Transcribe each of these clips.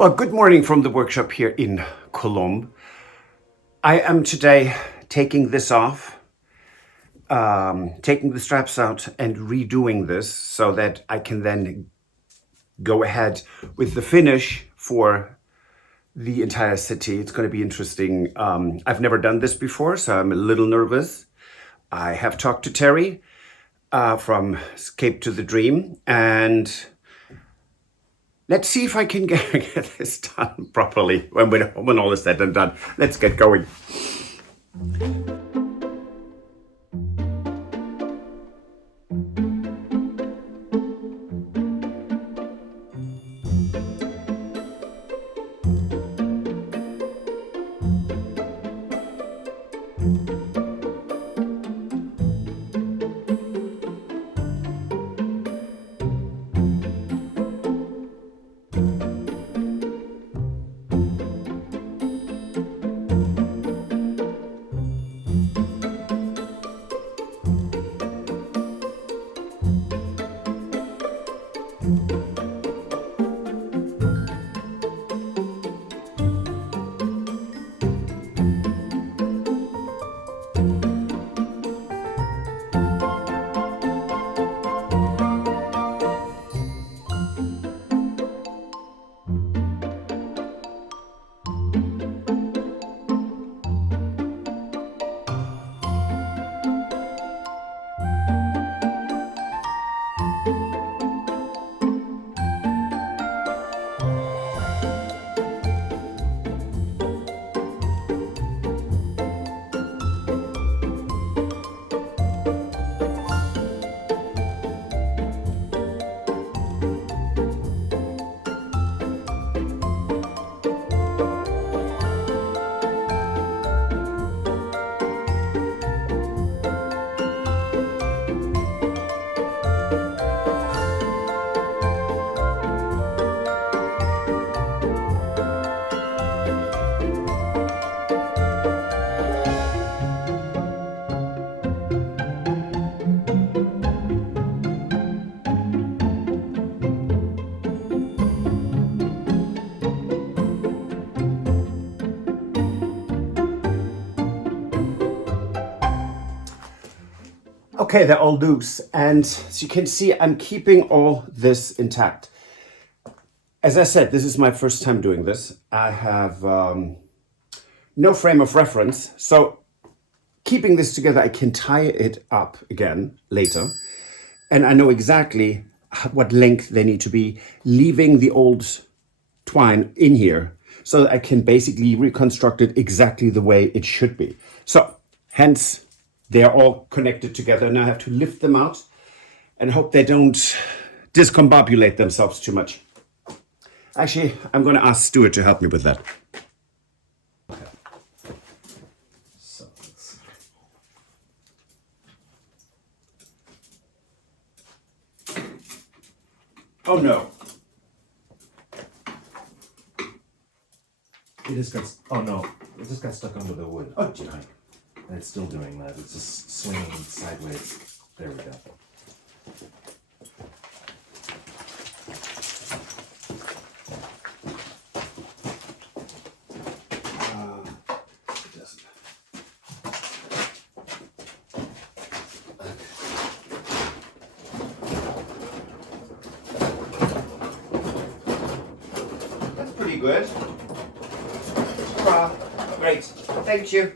Well, good morning from the workshop here in Colombe. I am today taking this off, taking the straps out and redoing this so that I can then go ahead with the finish for the entire city. It's going to be interesting. I've never done this before, so I'm a little nervous. I have talked to Terry from Escape to the Dream, and let's see if I can get this done properly when all is said and done. Let's get going. Okay, they're all loose, and as you can see, I'm keeping all this intact. As I said, this is my first time doing this. I have no frame of reference, so keeping this together, I can tie it up again later, and I know exactly what length they need to be, leaving the old twine in here, so that I can basically reconstruct it exactly the way it should be. So, hence, they are all connected together. Now I have to lift them out and hope they don't discombobulate themselves too much. Actually, I'm going to ask Stuart to help me with that. Okay. So, oh no. It just got, oh no, it just got stuck under the wood. Oh, did I? And it's still doing that. It's just swinging sideways. There we go. That's pretty good. Great. Thank you.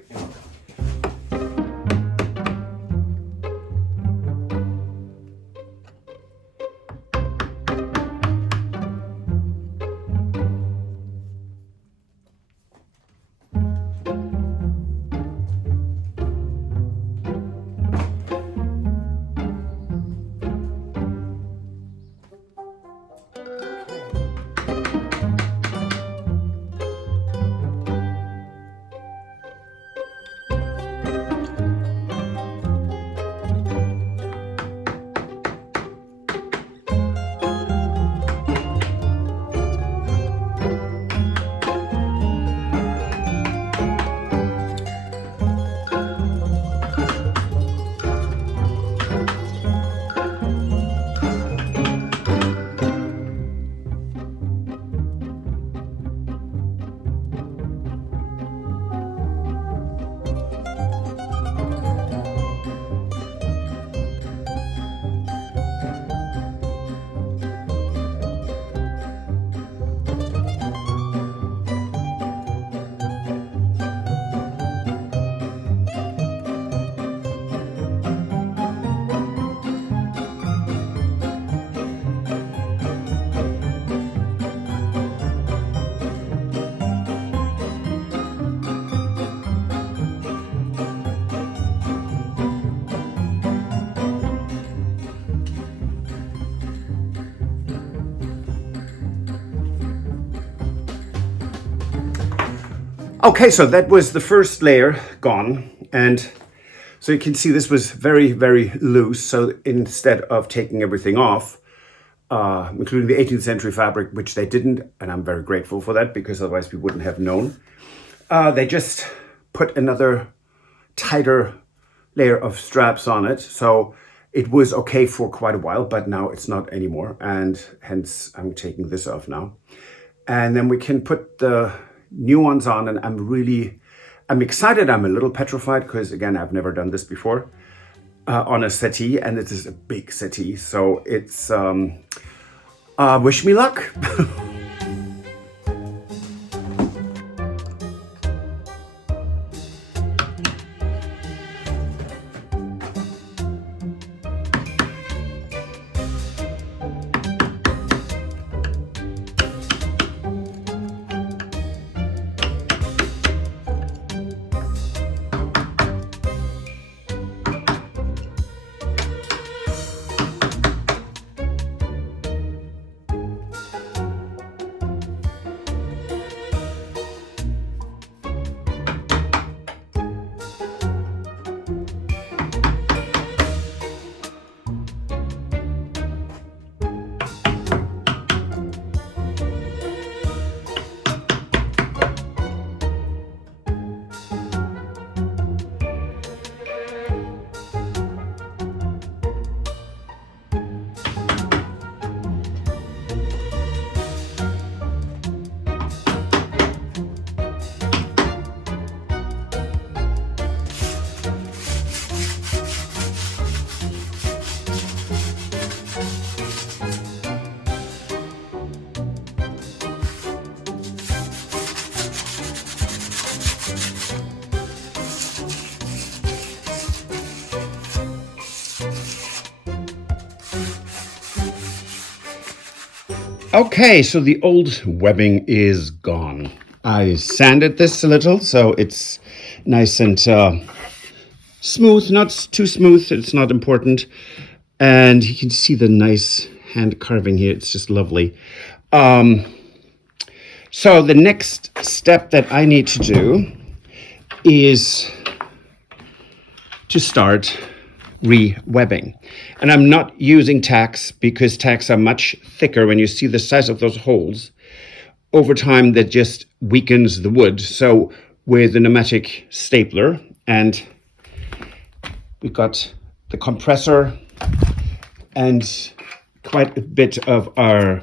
Okay, so that was the first layer gone. And so you can see this was very, very loose. So instead of taking everything off, including the 18th century fabric, which they didn't, and I'm very grateful for that because otherwise we wouldn't have known, they just put another tighter layer of straps on it. So it was okay for quite a while, but now it's not anymore. And hence I'm taking this off now. And then we can put the new ones on, and I'm excited. I'm a little petrified because, again, I've never done this before on a settee, and it is a big settee. So it's, wish me luck. Okay, so the old webbing is gone. I sanded this a little, so it's nice and smooth, not too smooth, it's not important. And you can see the nice hand carving here, it's just lovely. So the next step that I need to do is to start re-webbing. And I'm not using tacks because tacks are much thicker. When you see the size of those holes, over time that just weakens the wood. So with a pneumatic stapler, and we've got the compressor and quite a bit of our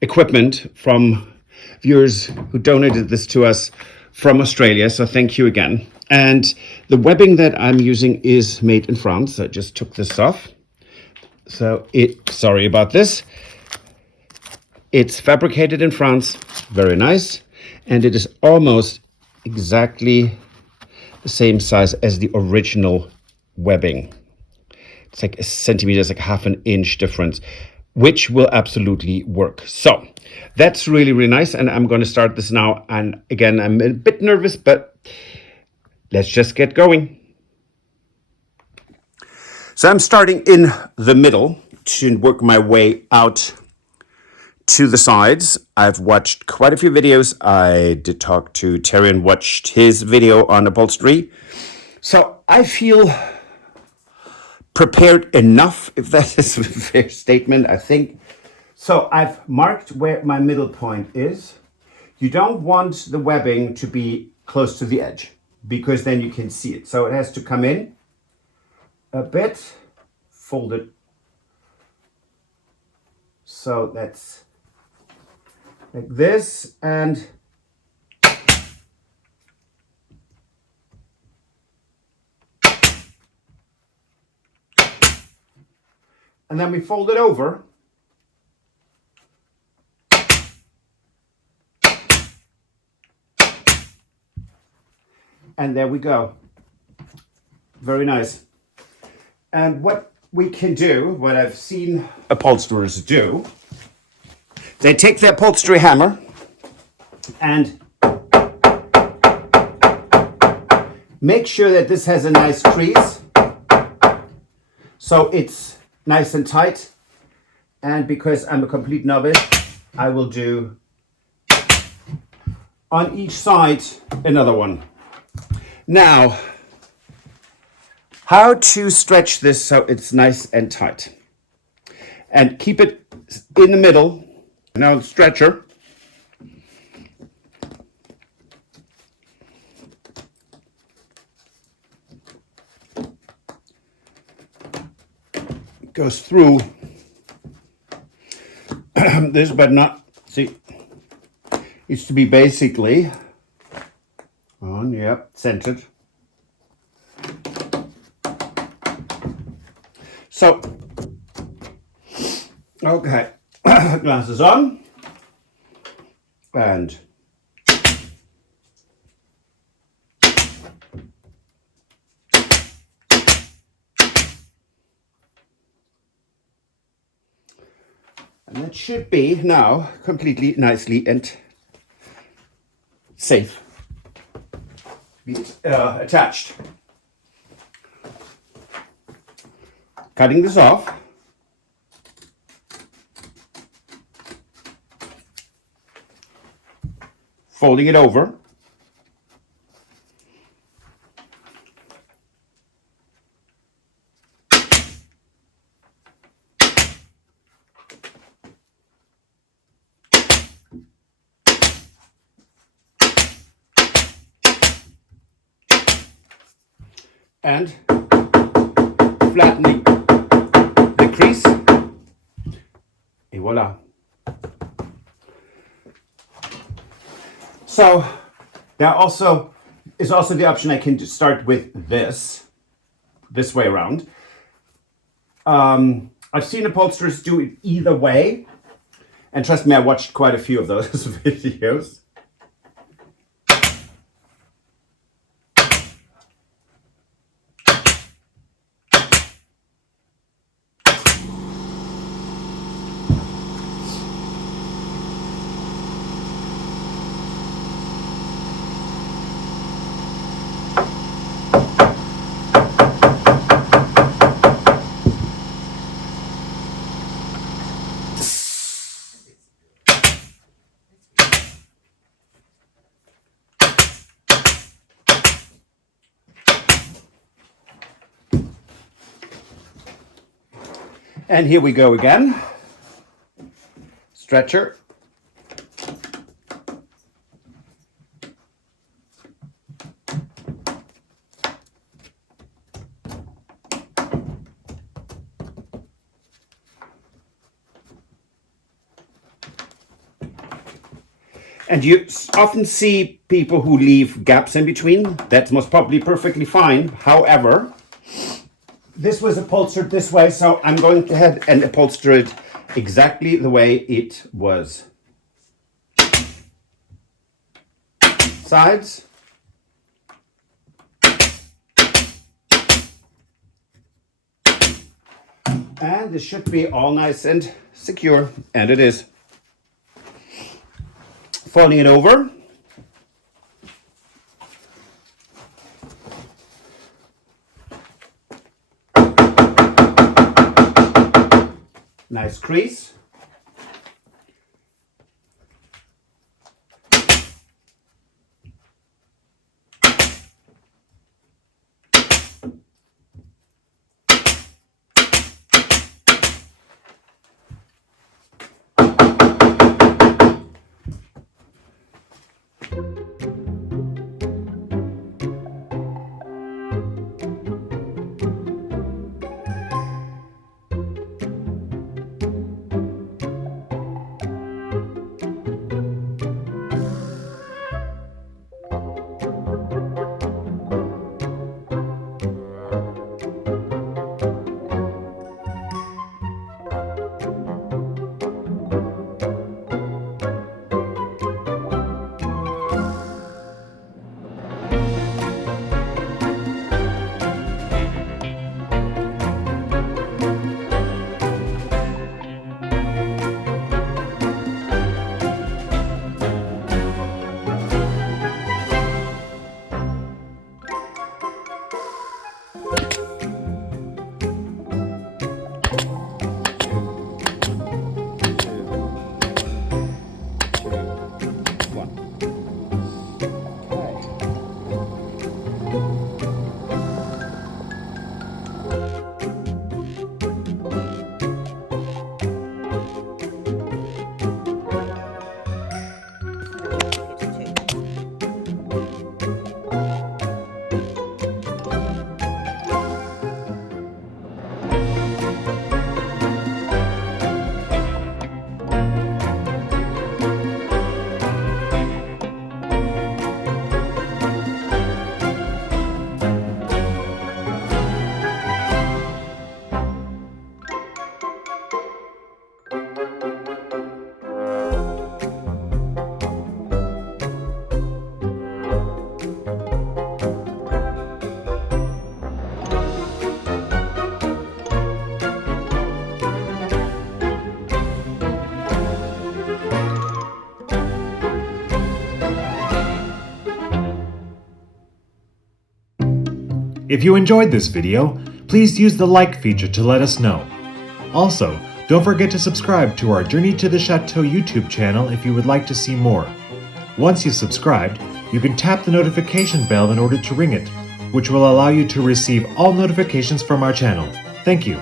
equipment from viewers who donated this to us from Australia. So thank you again. And the webbing that I'm using is made in France. I just took this off. So sorry about this. It's fabricated in France, very nice. And it is almost exactly the same size as the original webbing. It's like a centimeter, it's like half an inch difference, which will absolutely work. So that's really, really nice. And I'm going to start this now. And again, I'm a bit nervous, but let's just get going. So I'm starting in the middle to work my way out to the sides. I've watched quite a few videos. I did talk to Terry and watched his video on upholstery. So I feel prepared enough, if that is a fair statement, I think. So I've marked where my middle point is. You don't want the webbing to be close to the edge, because then you can see it. So it has to come in a bit, fold it. So that's like this, and then we fold it over. And there we go. Very nice. And what we can do, what I've seen upholsterers do, they take the upholstery hammer and make sure that this has a nice crease. So it's nice and tight. And because I'm a complete novice, I will do on each side, another one. Now, how to stretch this so it's nice and tight. And keep it in the middle. Now the stretcher. Goes through this, but not, see, it's to be basically on, yep, centered. So, okay, glasses on, and that should be now completely nicely and safe to be attached. Cutting this off. Folding it over. And flattening the crease, et voila. So there also is also the option I can start with this way around. I've seen upholsterers do it either way, and trust me, I watched quite a few of those videos. And here we go again. Stretcher. And you often see people who leave gaps in between. That's most probably perfectly fine. However, this was upholstered this way, so I'm going ahead and upholster it exactly the way it was. Sides. And this should be all nice and secure, and it is. Folding it over. Nice crease. If you enjoyed this video, please use the like feature to let us know. Also, don't forget to subscribe to our Journey to the Chateau YouTube channel if you would like to see more. Once you've subscribed, you can tap the notification bell in order to ring it, which will allow you to receive all notifications from our channel. Thank you.